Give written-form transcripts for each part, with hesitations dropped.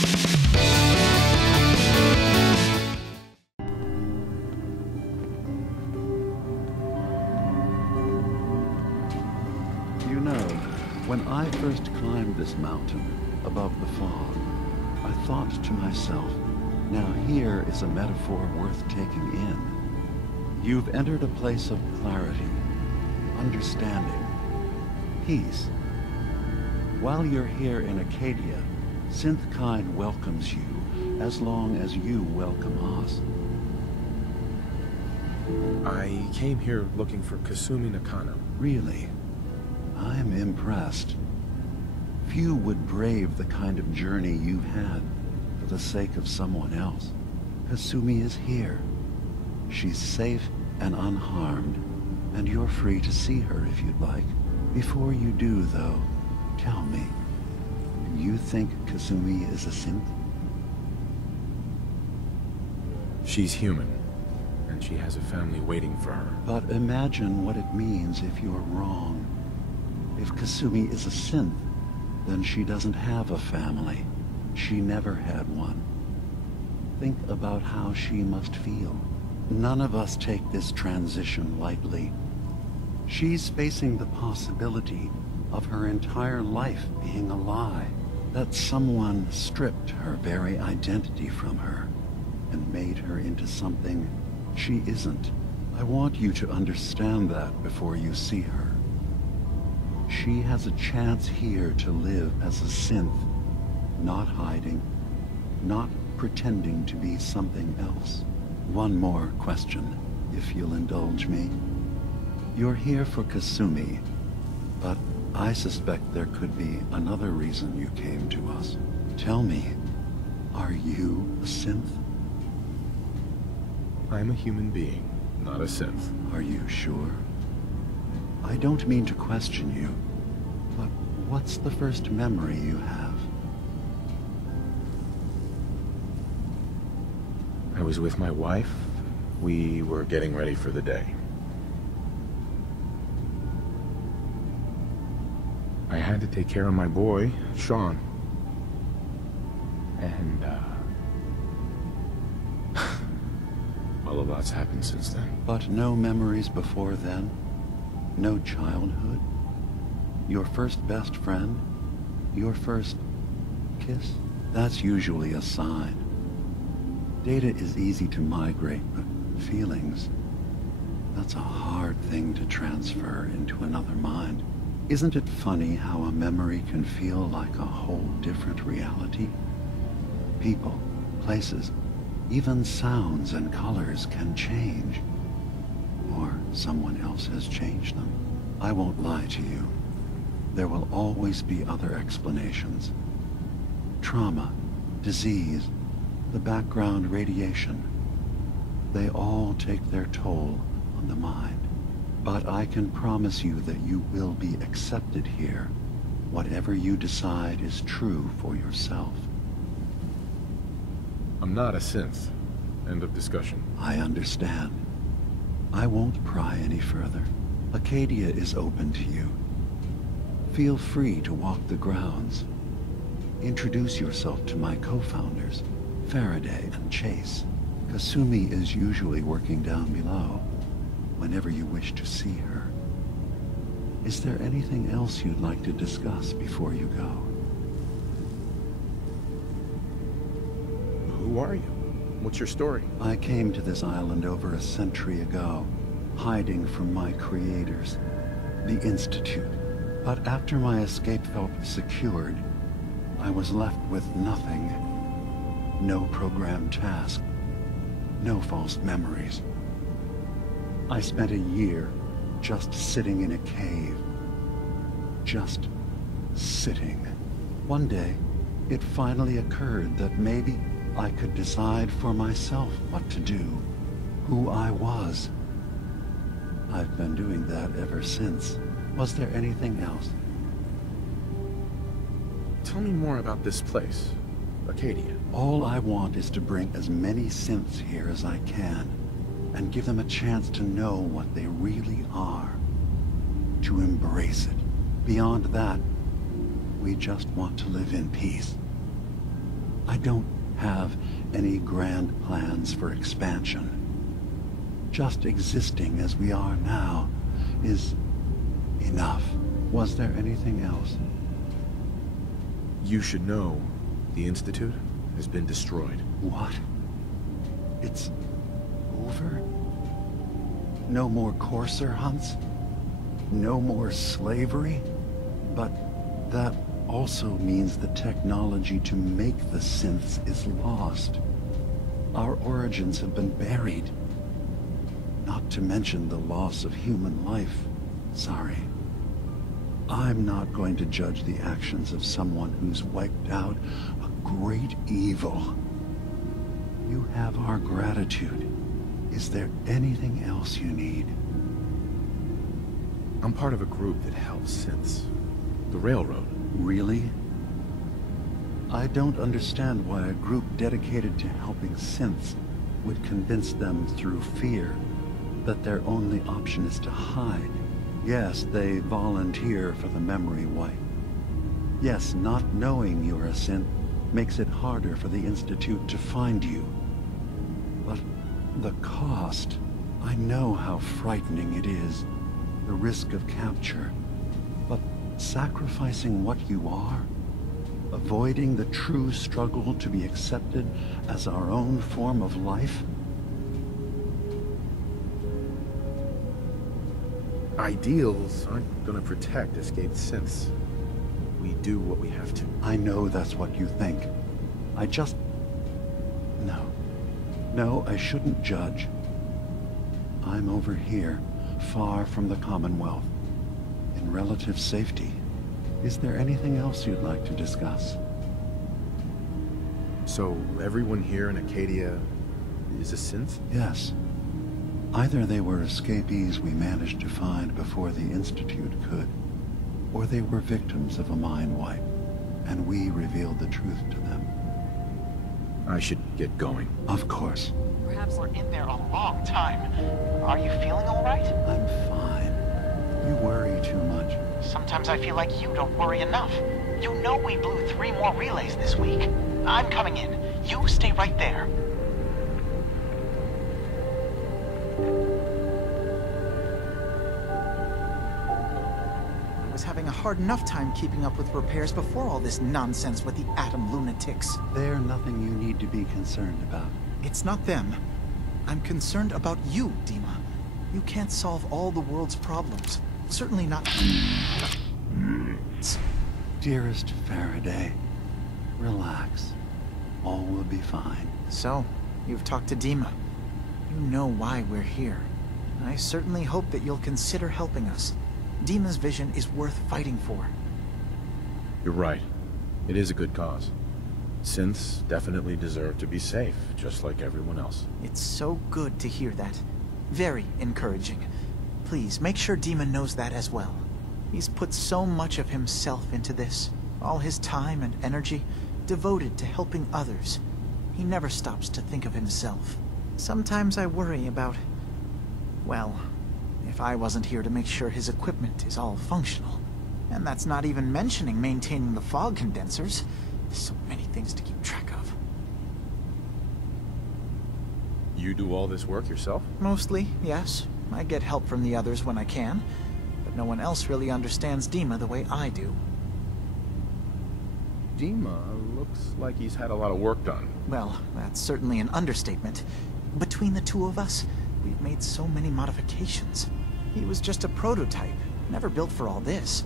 You know, when I first climbed this mountain above the fog, I thought to myself, now here is a metaphor worth taking in. You've entered a place of clarity, understanding, peace. While you're here in Acadia, Synthkind welcomes you as long as you welcome us. I came here looking for Kasumi Nakano. Really? I'm impressed. Few would brave the kind of journey you've had for the sake of someone else. Kasumi is here. She's safe and unharmed, and you're free to see her if you'd like. Before you do, though, tell me, do you think Kasumi is a synth? She's human, and she has a family waiting for her. But imagine what it means if you're wrong. If Kasumi is a synth, then she doesn't have a family. She never had one. Think about how she must feel. None of us take this transition lightly. She's facing the possibility of her entire life being a lie, that someone stripped her very identity from her and made her into something she isn't. I want you to understand that before you see her. She has a chance here to live as a synth, not hiding, not pretending to be something else. One more question, if you'll indulge me. You're here for Kasumi, but I suspect there could be another reason you came to us. Tell me, are you a synth? I'm a human being, not a synth. Are you sure? I don't mean to question you, but what's the first memory you have? I was with my wife. We were getting ready for the day. I had to take care of my boy, Sean. And, well, a lot's happened since then. But no memories before then? No childhood? Your first best friend? Your first kiss? That's usually a sign. Data is easy to migrate, but feelings, that's a hard thing to transfer into another mind. Isn't it funny how a memory can feel like a whole different reality? People, places, even sounds and colors can change. Or someone else has changed them. I won't lie to you. There will always be other explanations. Trauma, disease, the background radiation. They all take their toll on the mind. But I can promise you that you will be accepted here, whatever you decide is true for yourself. I'm not a synth. End of discussion. I understand. I won't pry any further. Acadia is open to you. Feel free to walk the grounds. Introduce yourself to my co-founders, Faraday and Chase. Kasumi is usually working down below, whenever you wish to see her. Is there anything else you'd like to discuss before you go? Who are you? What's your story? I came to this island over a century ago, hiding from my creators, the Institute. But after my escape felt secured, I was left with nothing. No programmed task, no false memories. I spent a year just sitting in a cave. Just sitting. One day, it finally occurred that maybe I could decide for myself what to do, who I was. I've been doing that ever since. Was there anything else? Tell me more about this place, Acadia. All I want is to bring as many synths here as I can, and give them a chance to know what they really are. To embrace it. Beyond that, we just want to live in peace. I don't have any grand plans for expansion. Just existing as we are now is enough. Was there anything else? You should know, the Institute has been destroyed. What? It's over? No more courser hunts? No more slavery? But that also means the technology to make the synths is lost. Our origins have been buried. Not to mention the loss of human life. Sorry. I'm not going to judge the actions of someone who's wiped out a great evil. You have our gratitude. Is there anything else you need? I'm part of a group that helps synths. The Railroad. Really? I don't understand why a group dedicated to helping synths would convince them through fear that their only option is to hide. Yes, they volunteer for the memory wipe. Yes, not knowing you're a synth makes it harder for the Institute to find you. But the cost, I know how frightening it is, the risk of capture. But sacrificing what you are, avoiding the true struggle to be accepted as our own form of life? Ideals aren't gonna protect escaped synths. We do what we have to. I know that's what you think. I just... No. No, I shouldn't judge. I'm over here, far from the Commonwealth, in relative safety. Is there anything else you'd like to discuss? So, everyone here in Acadia is a synth? Yes. Either they were escapees we managed to find before the Institute could, or they were victims of a mind wipe, and we revealed the truth to them. I should get going. Of course. Perhaps we're in there a long time. Are you feeling all right? I'm fine. You worry too much. Sometimes I feel like you don't worry enough. You know we blew 3 more relays this week. I'm coming in. You stay right there. I was having a hard enough time keeping up with repairs before all this nonsense with the atom lunatics. They're nothing you need to be concerned about. It's not them. I'm concerned about you, Dima. You can't solve all the world's problems. Certainly not... Dearest Faraday, relax. All will be fine. So, you've talked to Dima. You know why we're here. I certainly hope that you'll consider helping us. Dima's vision is worth fighting for. You're right. It is a good cause. Synths definitely deserve to be safe, just like everyone else. It's so good to hear that. Very encouraging. Please, make sure Dima knows that as well. He's put so much of himself into this. All his time and energy devoted to helping others. He never stops to think of himself. Sometimes I worry about... well, if I wasn't here to make sure his equipment is all functional. And that's not even mentioning maintaining the fog condensers. So many things to keep track of. You do all this work yourself? Mostly, yes. I get help from the others when I can. But no one else really understands Dima the way I do. Dima looks like he's had a lot of work done. Well, that's certainly an understatement. Between the two of us, we've made so many modifications. He was just a prototype, never built for all this.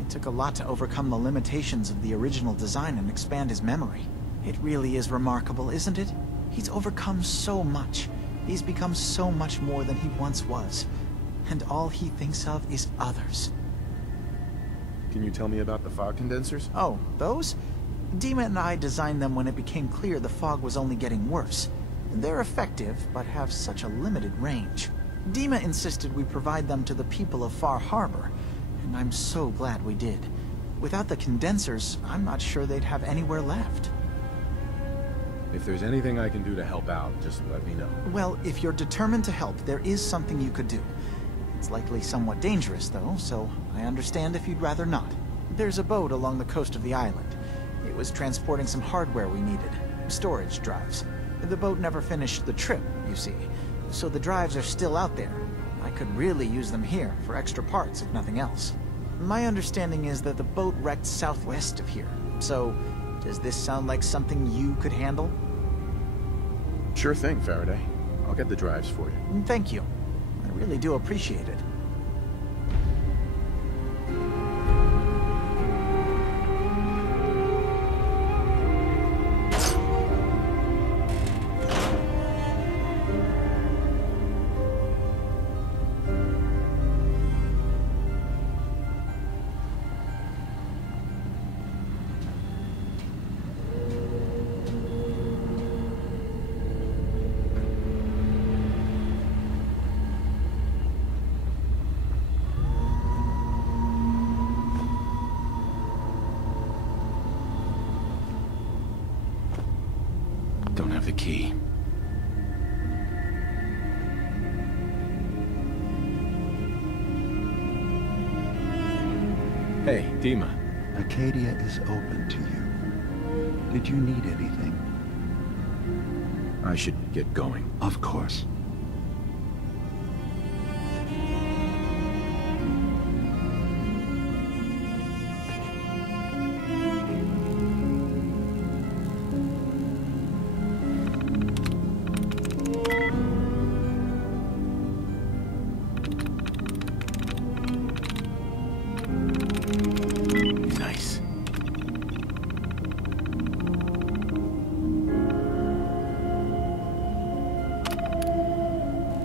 It took a lot to overcome the limitations of the original design and expand his memory. It really is remarkable, isn't it? He's overcome so much. He's become so much more than he once was. And all he thinks of is others. Can you tell me about the fog condensers? Oh, those? Dima and I designed them when it became clear the fog was only getting worse. They're effective, but have such a limited range. Dima insisted we provide them to the people of Far Harbor, and I'm so glad we did. Without the condensers, I'm not sure they'd have anywhere left. If there's anything I can do to help out, just let me know. Well, if you're determined to help, there is something you could do. It's likely somewhat dangerous, though, so I understand if you'd rather not. There's a boat along the coast of the island. It was transporting some hardware we needed. Storage drives. The boat never finished the trip, you see. So the drives are still out there. I could really use them here for extra parts, if nothing else. My understanding is that the boat wrecked southwest of here. So, does this sound like something you could handle? Sure thing, Faraday. I'll get the drives for you. Thank you. I really do appreciate it. Don't have the key. Hey, Dima. Acadia is open to you. Did you need anything? I should get going. Of course. Nice.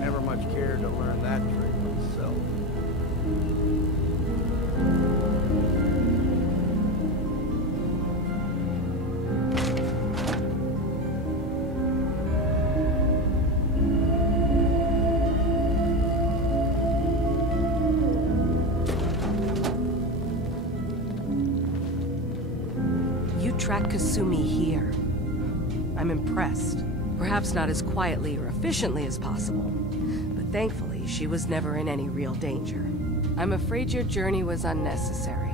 Never much cared to learn that trick myself. You tracked Kasumi here. I'm impressed. Perhaps not as quietly or efficiently as possible, but thankfully she was never in any real danger. I'm afraid your journey was unnecessary.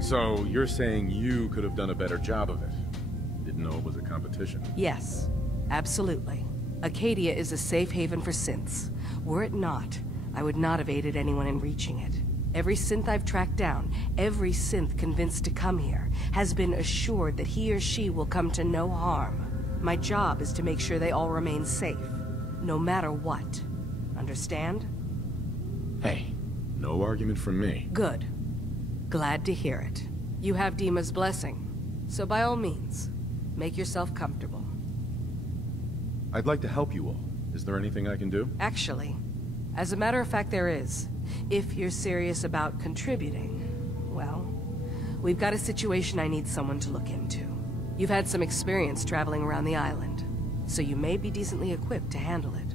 So, you're saying you could have done a better job of it? Didn't know it was a competition. Yes, absolutely. Acadia is a safe haven for synths. Were it not, I would not have aided anyone in reaching it. Every synth I've tracked down, every synth convinced to come here, has been assured that he or she will come to no harm. My job is to make sure they all remain safe, no matter what. Understand? Hey, no argument from me. Good. Glad to hear it. You have Dima's blessing, so by all means, make yourself comfortable. I'd like to help you all. Is there anything I can do? Actually, as a matter of fact, there is. If you're serious about contributing, well, we've got a situation I need someone to look into. You've had some experience traveling around the island, so you may be decently equipped to handle it.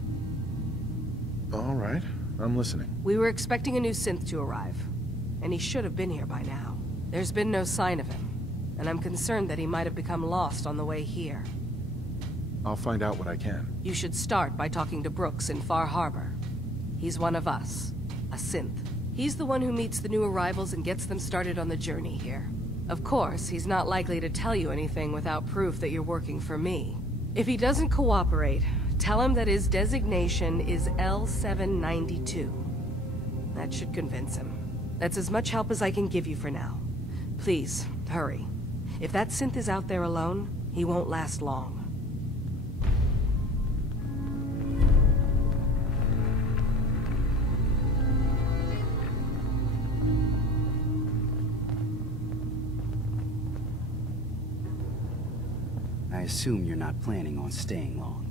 All right, I'm listening. We were expecting a new synth to arrive, and he should have been here by now. There's been no sign of him, and I'm concerned that he might have become lost on the way here. I'll find out what I can. You should start by talking to Brooks in Far Harbor. He's one of us, a synth. He's the one who meets the new arrivals and gets them started on the journey here. Of course, he's not likely to tell you anything without proof that you're working for me. If he doesn't cooperate, tell him that his designation is L792. That should convince him. That's as much help as I can give you for now. Please, hurry. If that synth is out there alone, he won't last long. I assume you're not planning on staying long.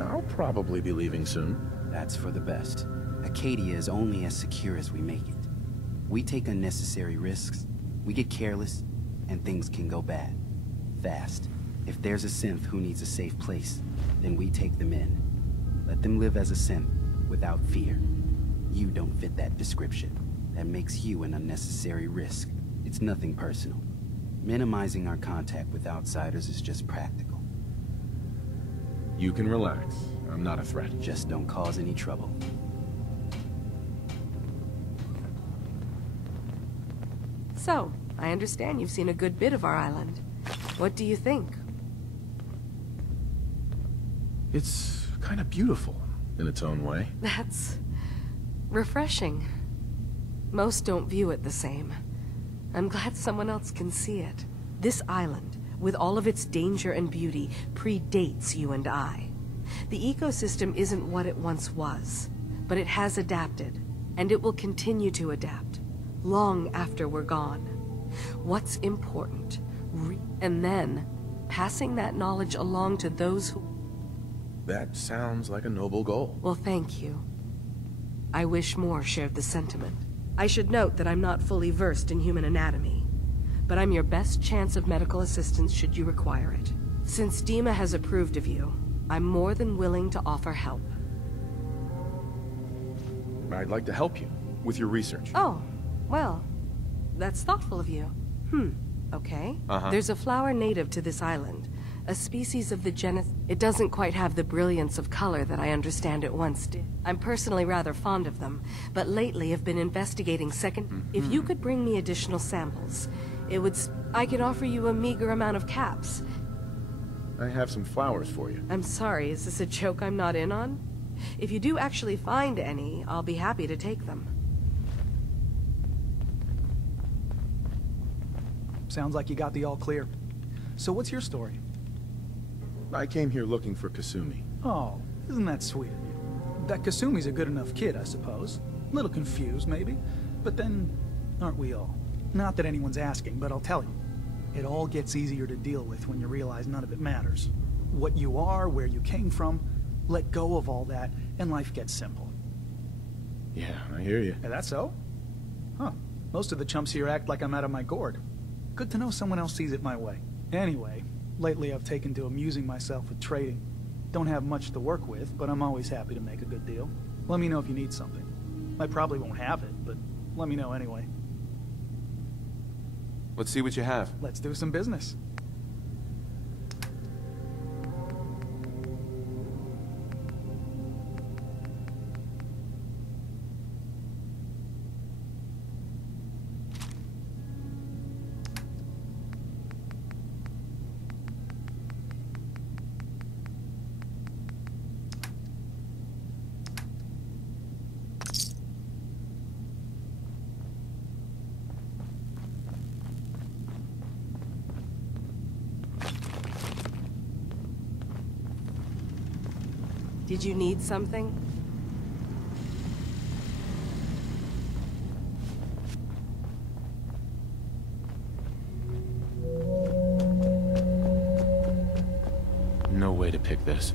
I'll probably be leaving soon. That's for the best. Acadia is only as secure as we make it. We take unnecessary risks, we get careless, and things can go bad. Fast. If there's a synth who needs a safe place, then we take them in. Let them live as a synth, without fear. You don't fit that description. That makes you an unnecessary risk. It's nothing personal. Minimizing our contact with outsiders is just practical. You can relax. I'm not a threat. Just don't cause any trouble. So, I understand you've seen a good bit of our island. What do you think? It's kind of beautiful in its own way. That's refreshing. Most don't view it the same. I'm glad someone else can see it. This island, with all of its danger and beauty, predates you and I. The ecosystem isn't what it once was, but it has adapted, and it will continue to adapt, long after we're gone. What's important, and then passing that knowledge along to those who... That sounds like a noble goal. Well, thank you. I wish more shared the sentiment. I should note that I'm not fully versed in human anatomy, but I'm your best chance of medical assistance should you require it. Since Dima has approved of you, I'm more than willing to offer help. I'd like to help you with your research. Oh, well, that's thoughtful of you. Okay. There's a flower native to this island, a species of the genus... It doesn't quite have the brilliance of color that I understand it once did. I'm personally rather fond of them, but lately have been investigating second... If you could bring me additional samples, it would... I could offer you a meager amount of caps. I have some flowers for you. I'm sorry, is this a joke I'm not in on? If you do actually find any, I'll be happy to take them. Sounds like you got the all clear. So what's your story? I came here looking for Kasumi. Oh, isn't that sweet of you? That Kasumi's a good enough kid, I suppose. A little confused, maybe. But then, aren't we all? Not that anyone's asking, but I'll tell you. It all gets easier to deal with when you realize none of it matters. What you are, where you came from, let go of all that, and life gets simple. Yeah, I hear you. Is that so? Huh. Most of the chumps here act like I'm out of my gourd. Good to know someone else sees it my way. Anyway, lately I've taken to amusing myself with trading. Don't have much to work with, but I'm always happy to make a good deal. Let me know if you need something. I probably won't have it, but let me know anyway. Let's see what you have. Let's do some business. Did you need something? No way to pick this.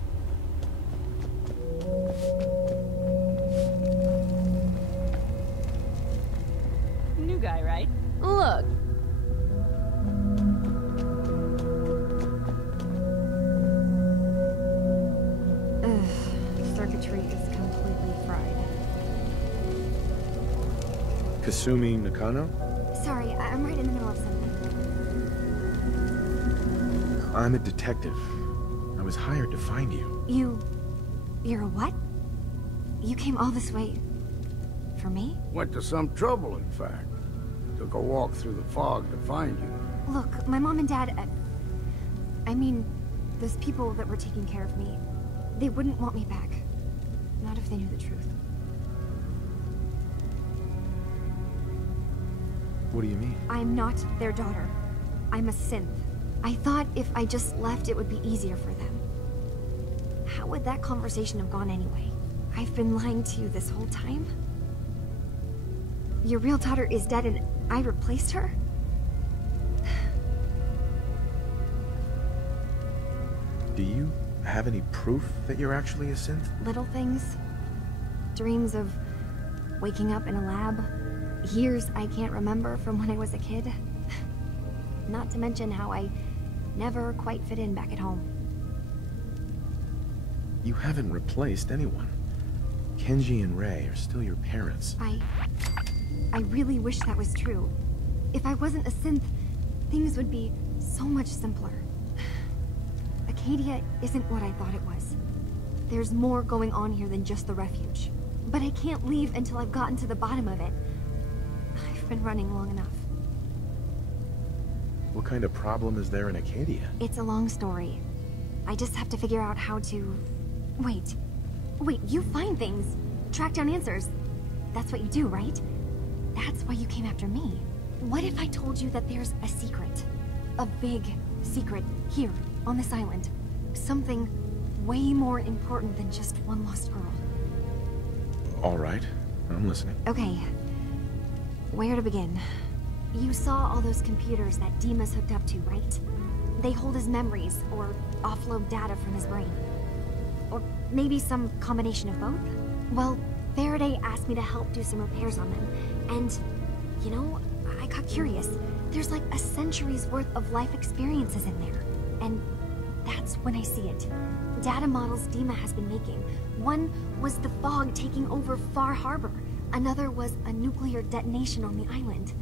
New guy, right? Look. Circuitry is completely fried. Kasumi Nakano? Sorry, I'm right in the middle of something. I'm a detective. I was hired to find you. You're a what? You came all this way... for me? Went to some trouble, in fact. Took a walk through the fog to find you. Look, my mom and dad... I mean, those people that were taking care of me, they wouldn't want me back. Not if they knew the truth. What do you mean? I'm not their daughter. I'm a synth. I thought if I just left, it would be easier for them. How would that conversation have gone anyway? I've been lying to you this whole time? Your real daughter is dead and I replaced her? Do you have any proof that you're actually a synth? Little things. Dreams of waking up in a lab. Years I can't remember from when I was a kid. Not to mention how I never quite fit in back at home. You haven't replaced anyone. Kenji and Rei are still your parents. I really wish that was true. If I wasn't a synth, things would be so much simpler. Acadia isn't what I thought it was. There's more going on here than just the refuge. But I can't leave until I've gotten to the bottom of it. I've been running long enough. What kind of problem is there in Acadia? It's a long story. I just have to figure out how to... Wait. Wait, you find things. Track down answers. That's what you do, right? That's why you came after me. What if I told you that there's a secret? A big secret here, on this island. Something way more important than just one lost girl. All right, I'm listening. Okay. Where to begin? You saw all those computers that Dima's hooked up to, right? They hold his memories, or offload data from his brain. Or maybe some combination of both? Well, Faraday asked me to help do some repairs on them, and, you know, I got curious. There's like a century's worth of life experiences in there, and that's when I see it. Data models Dima has been making. One was the fog taking over Far Harbor. Another was a nuclear detonation on the island.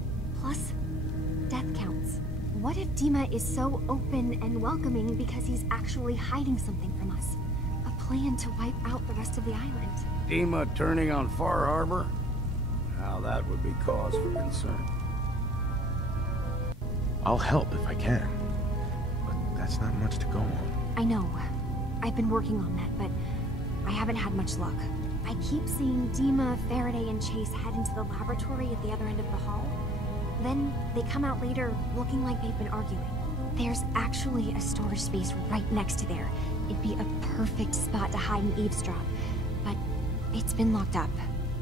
Plus, death counts. What if Dima is so open and welcoming because he's actually hiding something from us? A plan to wipe out the rest of the island. Dima turning on Far Harbor? Now that would be cause for concern. I'll help if I can, but that's not much to go on. I know. I've been working on that, but I haven't had much luck. I keep seeing Dima, Faraday, and Chase head into the laboratory at the other end of the hall. Then they come out later looking like they've been arguing. There's actually a storage space right next to there. It'd be a perfect spot to hide and eavesdrop, but it's been locked up.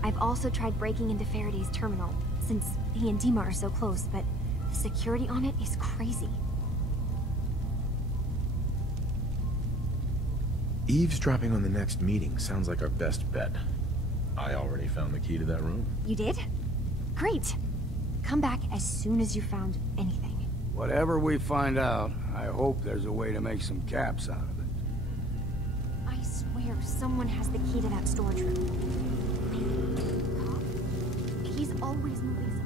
I've also tried breaking into Faraday's terminal, since he and Dima are so close, but the security on it is crazy. Eavesdropping on the next meeting sounds like our best bet. I already found the key to that room. You did? Great. Come back as soon as you found anything. Whatever we find out, I hope there's a way to make some caps out of it. I swear someone has the key to that storage room. He's always moving.